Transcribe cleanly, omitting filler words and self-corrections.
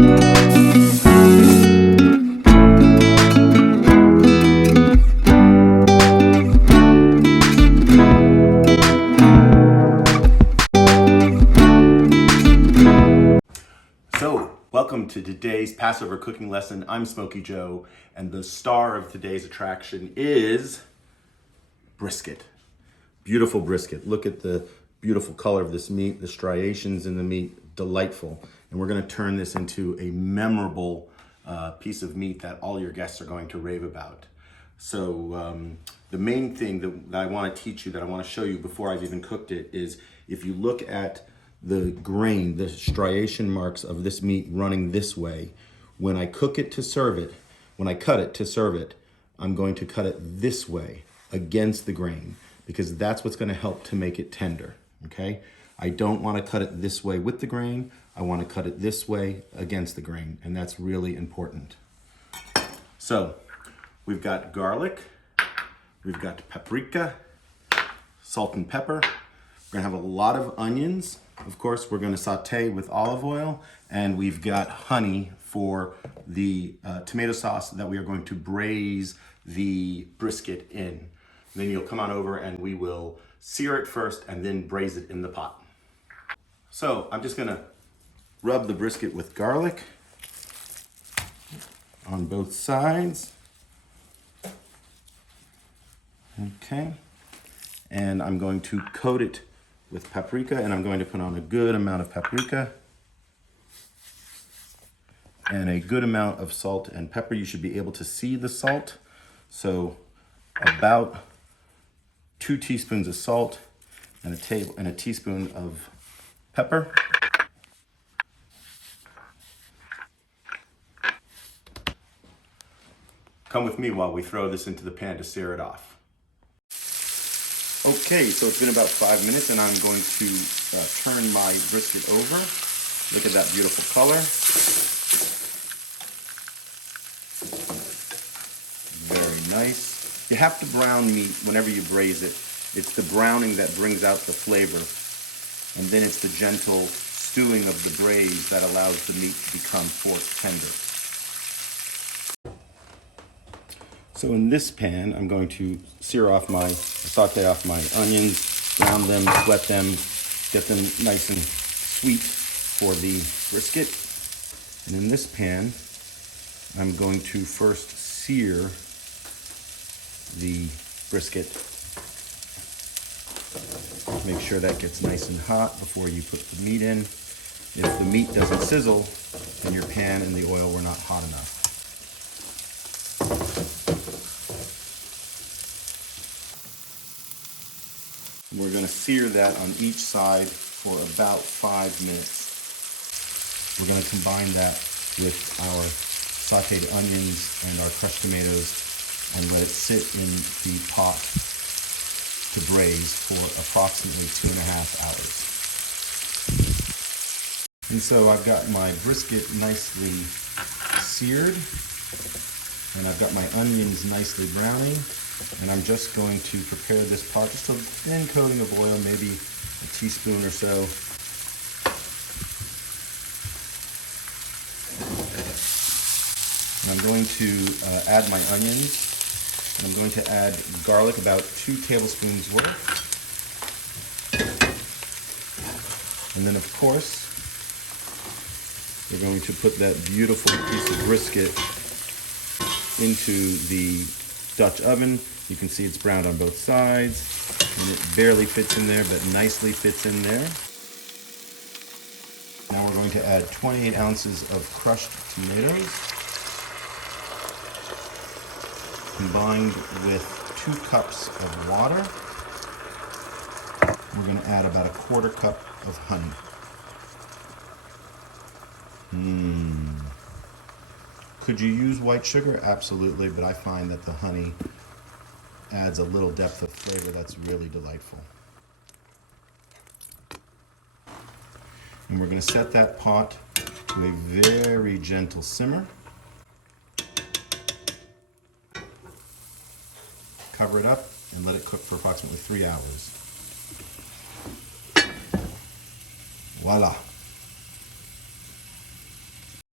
So, welcome to today's Passover cooking lesson. I'm Smokey Joe, and the star of today's attraction is brisket. Beautiful brisket. Look at the beautiful color of this meat, the striations in the meat, delightful. And we're gonna turn this into a memorable piece of meat that all your guests are going to rave about. So the main thing that I wanna teach you, that I wanna show you before I've even cooked it, is if you look at the grain, the striation marks of this meat running this way, when I cook it to serve it, when I cut it to serve it, I'm going to cut it this way against the grain, because that's what's gonna help to make it tender, okay? I don't wanna cut it this way with the grain, I wanna cut it this way against the grain, and that's really important. So, we've got garlic, we've got paprika, salt and pepper. We're gonna have a lot of onions. Of course, we're gonna saute with olive oil, and we've got honey for the tomato sauce that we are going to braise the brisket in. Then you'll come on over and we will sear it first and then braise it in the pot. So I'm just gonna rub the brisket with garlic on both sides. Okay, and I'm going to coat it with paprika, and I'm going to put on a good amount of paprika and a good amount of salt and pepper. You should be able to see the salt. So about 2 teaspoons of salt and a teaspoon of pepper. Come with me while we throw this into the pan to sear it off. Okay, so it's been about 5 minutes, and I'm going to turn my brisket over. Look at that beautiful color. Very nice. You have to brown meat whenever you braise it. It's the browning that brings out the flavor, and then it's the gentle stewing of the braise that allows the meat to become fork tender. So in this pan, I'm going to saute off my onions, brown them, sweat them, get them nice and sweet for the brisket. And in this pan, I'm going to first sear the brisket. Make sure that gets nice and hot before you put the meat in. If the meat doesn't sizzle, then your pan and the oil were not hot enough. We're going to sear that on each side for about 5 minutes. We're going to combine that with our sauteed onions and our crushed tomatoes and let it sit in the pot to braise for approximately 2.5 hours. And so I've got my brisket nicely seared, and I've got my onions nicely browning. And I'm just going to prepare this pot, just a thin coating of oil, maybe a teaspoon or so. And I'm going to add my onions, and I'm going to add garlic, about 2 tablespoons worth. And then of course, we're going to put that beautiful piece of brisket into the Dutch oven. You can see it's browned on both sides, and it barely fits in there, but nicely fits in there. Now we're going to add 28 ounces of crushed tomatoes, combined with 2 cups of water. We're going to add about a 1/4 cup of honey. Could you use white sugar? Absolutely, but I find that the honey adds a little depth of flavor that's really delightful. And we're going to set that pot to a very gentle simmer. Cover it up and let it cook for approximately 3 hours. Voila.